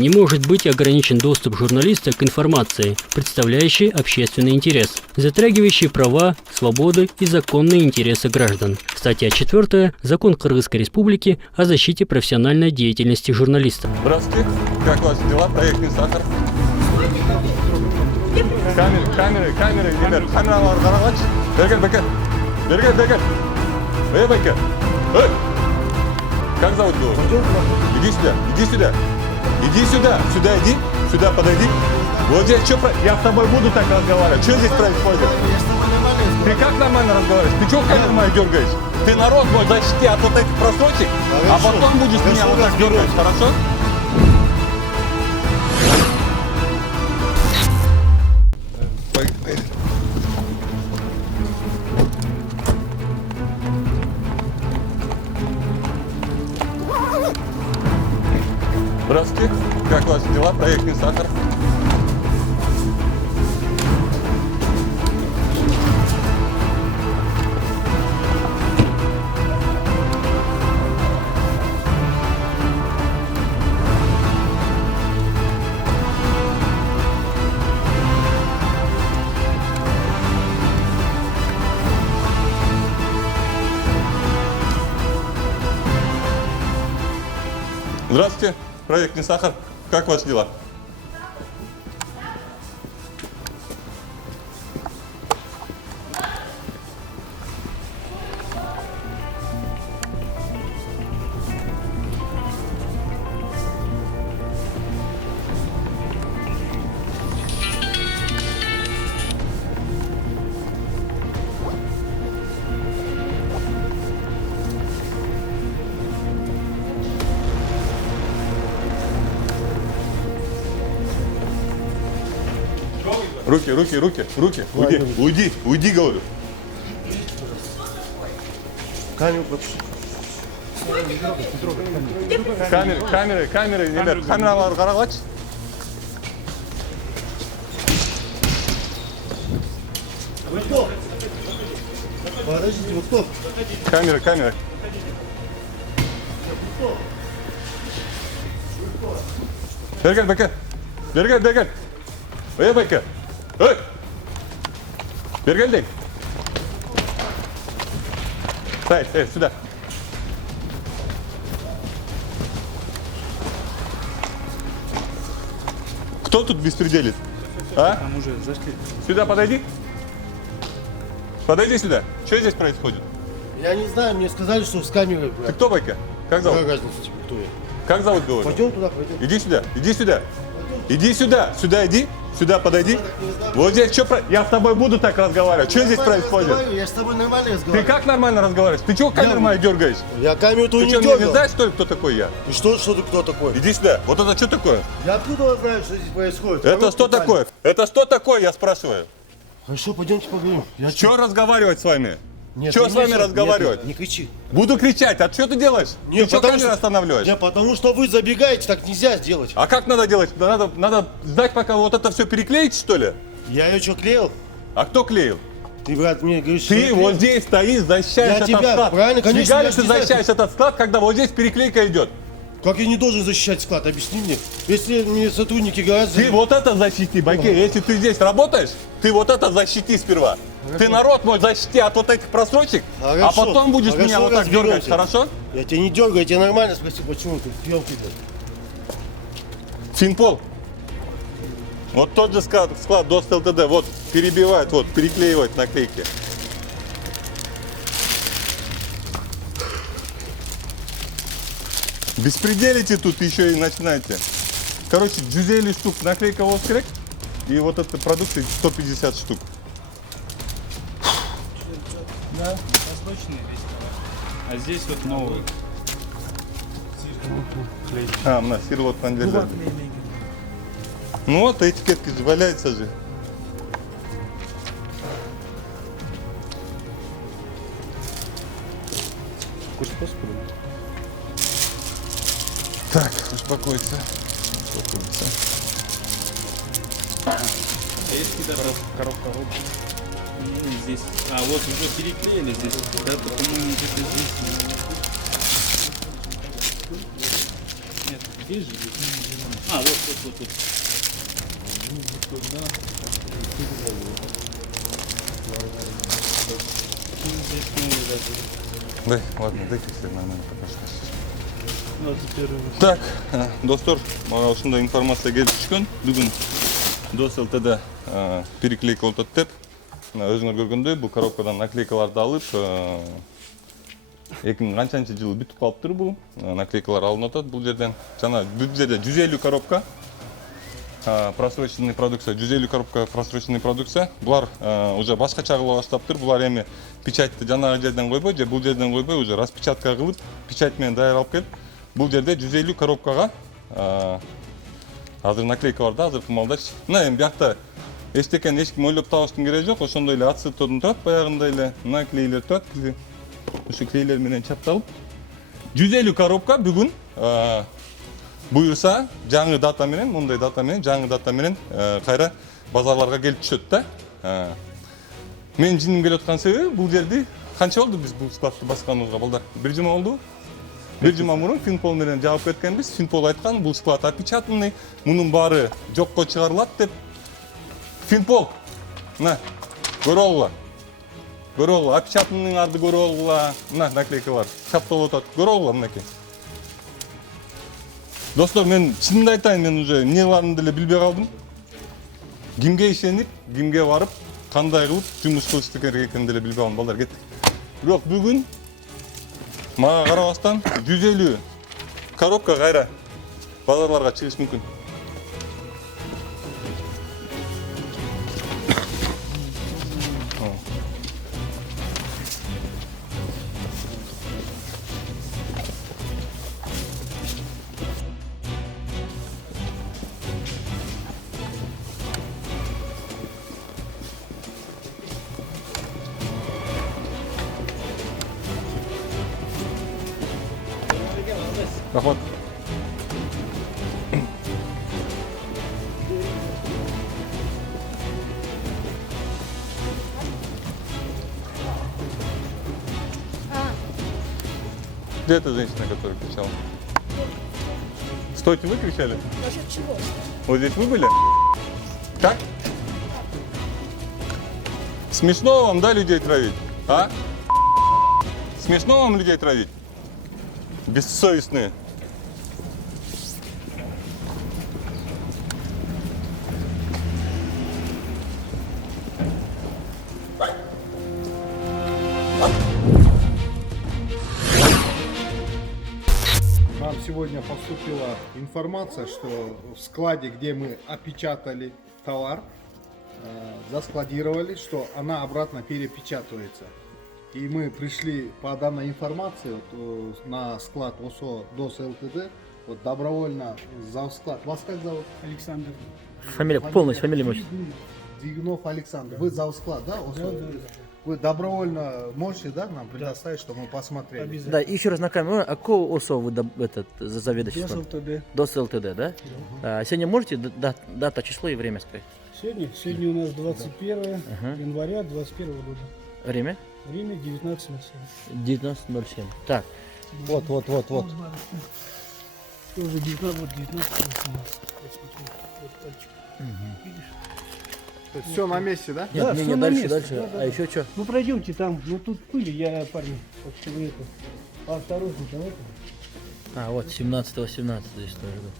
Не может быть ограничен доступ журналиста к информации, представляющей общественный интерес, затрагивающей права, свободы и законные интересы граждан. Статья 4. Закон Кыргызской Республики о защите профессиональной деятельности журналиста. Здравствуйте. Как у вас дела? Проект «Не сахар». Камеры, ребят. Камералар қарағаншы. Бергер. Байка. Эй! Как зовут его? Иди сюда. Сюда иди. Сюда подойди. Вот здесь что... Я с тобой буду так разговаривать. Что здесь происходит? Ты как нормально разговариваешь? Ты что камеру мою дергаешь? Ты народ мой защити от вот этих просрочек, а потом будешь меня вот так дергать, хорошо? Здравствуйте. Как у вас дела? Проект «Не сахар». Здравствуйте. Проект «Не сахар». Как ваши дела? Руки. Уйди, говорю. Камеры, ребят. Камералар қарағаншы. Вы кто? Подождите, вы кто? Камеры. Бергер. Байка. Эй! Бергельдек! Стай, сюда. Кто тут беспределит? А? Там уже зашли. Сюда подойди. Подойди сюда. Что здесь происходит? Я не знаю, мне сказали, что с камерой. Ты кто, Байка? Как зовут? Какая разница тебе, кто я? Как зовут, говорю? Пойдем туда, пойдем. Иди сюда. Сюда иди. Сюда подойди. Вот здесь что... Я с тобой буду так разговаривать. Что здесь происходит? Я с тобой нормально Ты разговариваю. как нормально разговариваешь? Ты чего камеру мою дергаешь? Я камеру твою Ты не что, мне не дергал. знаешь, что ли, кто такой я? И что ты кто такой? Иди сюда. Вот это что такое? Я откуда знаю, что здесь происходит? Это что такое? Это что такое, я спрашиваю? Хорошо, пойдемте поговорим. Что разговаривать с вами? Нет, Что ты с вами не- разговаривать? Нет, не кричи. Буду кричать. А что ты делаешь? Ты что потому камеру останавливаешь? Нет, потому что вы забегаете, так нельзя сделать. А как надо делать? Надо ждать, пока вот это все переклеить, что ли? Я ее что, клеил? А кто клеил? Ты, брат, мне говоришь, что Ты я клеил? вот здесь стоишь, защищаешь Я этот тебя, склад. правильно, конечно, Фига ли я ты не знаю. защищаешь этот склад, когда вот здесь переклейка идет? Как я не должен защищать склад? Объясни мне. Если мне сотрудники говорят... Ты вот это защити, Байке. Если ты здесь работаешь, ты вот это защити сперва. Ты народ мой защити от вот этих просрочек, а Хорошо, потом будешь хорошо, меня вот так дергать, разберемся. хорошо? Я тебя не дергаю, я тебя нормально спросил, почему ты пьем ты? Финпол. Вот тот же склад ДОСТ ЛТД, вот перебивает, вот переклеивает наклейки. Беспределите тут еще и начинаете. Короче, 150 штук наклейка Воскрек и вот этой продукции 150 штук. Да, восточный весь. А здесь вот новый. А, мына сирлот панделер. Ну вот, этикетки же валяются же. Так, успокойся. А есть какие-то коробка вот. Здесь. А, вот уже переклеили здесь. Да, по-моему, где-то здесь. Нет, здесь же. А, вот. Здесь новый даже. Дай, ладно, дайте все нормально покажешь. 21 Так, достор, мага ушундай информация келип түшкөн. Бүгүн Дос ЛТД переклейка болуп атат деп. Мына өзүңөр көргөндөй, бул коробкадан наклейкаларды алып, 2000 канчанчы жылы бүтүп калыптыр бул. Наклейкалар алынып атат бул жерден. Жана бул жерде 150 коробка просроченный продукция, 150 коробка просроченный продукция. Булар уже башкача кыла баштаптыр. Булар эми печатьты жанагы жерден койбой, же бул жерден койбой, уже распечатка кылып, печать менен даяр алып келип, бул жерде 150 коробкага азыр наклейка бар да, азыркы малдач. Мына эми биякта эчтекени эч ким ойлоп табыштын кереги жок. Ошондой эле ацетодон турат, баягындай эле мына клейлер турат. Ушу клейлер менен чапталып 150 коробка бүгүн буюрса жаңы дата менен, мындай дата менен, жаңы дата менен кайра базарларга келип түшөт да. Мен жиним келип аткан себеби бул жерди канча болду биз бул складты басканыбызга балдар? 1 жума болду. 1 жума мурун Финпол менен жаап кеткенбиз. Финпол айткан, бул склад опечатанный, мунун баары жокко чыгарылат деп. Финпол, мына көрүп алгыла. Көрүп алгыла, опечатанныйын арды көрүп алгыла. Мына наклейкалар чапталып атат. Көрүп алгыла мынакей. Достор, мен чынымды айтайын, мен уже эмне кыларымды деле билбей калдым. Кимге ишенип, кимге барып, кандай кылып жумуш кылыш керек экенин деле билбей калдым, балдар, кеттик. Бирок бүгүн мага карабастан 150 коробка кайра базарларга чыгыш мүмкүн. Рахмат. Где эта женщина, которая кричала? Стойте, вы кричали? Насчет чего? Вот здесь вы были? Как? Смешно вам, да, людей травить? А? Смешно вам людей травить? Бессовестные. Нам сегодня поступила информация, что в складе, где мы опечатали товар, заскладировали, что она обратно перепечатывается. И мы пришли по данной информации на склад ОСО ДОС ЛТД, вот добровольно за склад. Вас как зовут? Александр. Фамилия, полностью фамилия имущество. Двигунов Александр. Вы за склад, да? ОСО? Вы добровольно можете, да, нам предоставить, чтобы мы посмотрели? Обязательно. Да, еще раз на камеру, а какого ОСО вы заведующий? ДОС ЛТД. ДОС ЛТД, да? А сегодня можете дата, число и время сказать? Сегодня у нас 21 января 2021 года. Время? Время 19:07. 19:07. Так, вот. Тоже 19:18. Вот пальчик. Видишь? Все на месте, да? Да, Нет, всё на дальше, месте, дальше. да. А еще что? Ну пройдемте там, ну тут пыли, я парни, так что вы это, поосторожнее, давайте. А, вот 17-18 здесь тоже. Да.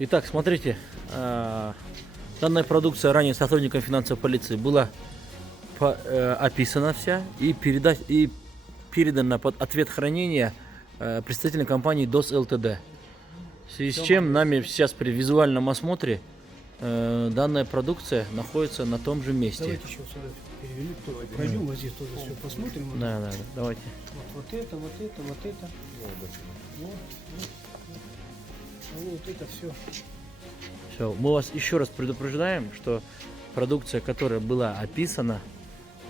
Итак, смотрите, данная продукция ранее сотрудникам финансовой полиции была описана вся и передана под ответ хранения представителям компании ДОС ЛТД. В связи с чем нами сейчас при визуальном осмотре данная продукция находится на том же месте. Давайте еще сюда перевели, пройдем, вот здесь тоже все посмотрим. Да, давайте. Вот это. Вот. А вот это все. Все, мы вас еще раз предупреждаем, что продукция, которая была описана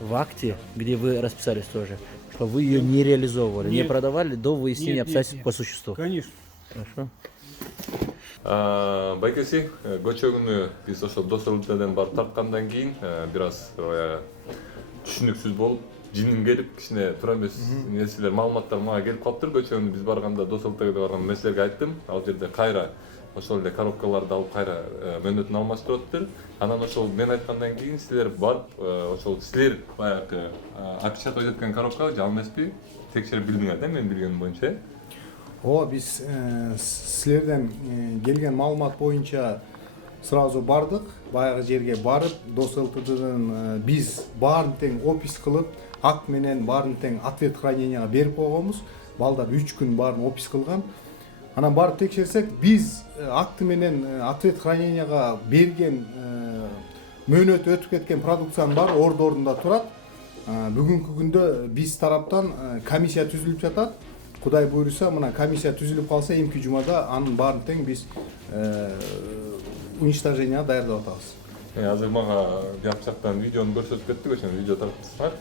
в акте, где вы расписались тоже, что вы ее не реализовывали, не Нет. продавали до выяснения Нет, обстоятельств нет. по существу. Конечно. Хорошо. Байкеси, көчө күнү биз ошо Дос ЛТДен барып тарткандан кийин бир аз түшүнүксүз болуп, жиним келип, кичине туура эмес нерселер, маалыматтар мага келип калыптыр. Көчө күнү биз барганда Дос ЛТДге барган эмеселерге айттым. Ал жерде кайра ошол эле коробкаларды алып кайра мөөнөтүн алмаштырып атыптыр. Анан ошол мен айткандан кийин силер барып ошол силер баягы опечатать эткен коробка жаңы эмеспи? Текшерип билдиңер да, мен билгеним боюнча. Ооба, биз силерден келген маалымат боюнча сразу бардык, баягы жерге барып, дос ЛТДден биз баарын тең опись кылып, акт менен баарын тең ответ храненияга берип койгонбуз. Балдар 3 күн баарын опись кылган. Анан барып текшерсек, биз акты менен ответ храненияга берген мөөнөтү өтүп кеткен продукциянын баары ордорунда турат. Бүгүнкү күндө биз тараптан комиссия түзүлүп жатат. Кудай буйруса, мына комиссия түзүлүп калса, эмки жумада анын баарын тең биз уничтожение даярдап атабыз. Азыр мага жак жактан видеону көрсөтүп кеттик, ошол видео тартыптыр.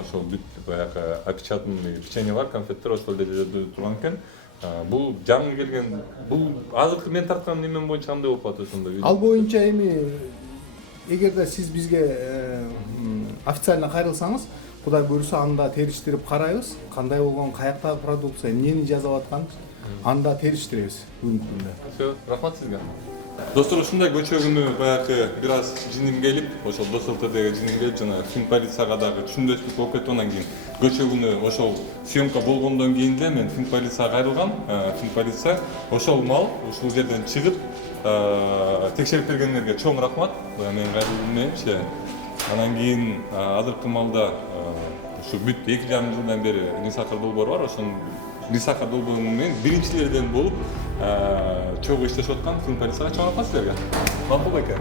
Ошол бүт баягы опечатанный печеньелер, конфеттер ошол дережеде турган экен. Бул жаңы келген, бул азыркы мен тарткан немен боюнча кандай болуп атат ошондо видео? Ал боюнча эми эгерде сиз бизге официально кайрылсаңыз, Кудай буйруса анда териштирип карайбыз, кандай болгон, каяктагы продукция, эмнени жазып аткан, анда териштиребиз бүгүнкү күндө. Всё, рахмат сизге. Достор, ушундай көчө күнү баягы бир аз жиним келип, ошол Дос ЛТДге жиним келип, жана Фин полицияга дагы түшүндөчүлүк болуп кеткенден кийин көчө күнү ошол съемка болгондон кийин эле мен Фин полицияга кайрылгам. Фин полиция ошол мал ушул жерден чыгып текшерип бергендерге чоң рахмат. Мен кайрылдым менимче. Анан кийин азыркы малда ушу бүт 2,5 жылдан бери Нисакар долбоор бар, ошонун Нисакар долбоорунун биринчилерден болуп чогуу иштешип аткан Фин полицияга чоң рахмат силерге. Макул байке.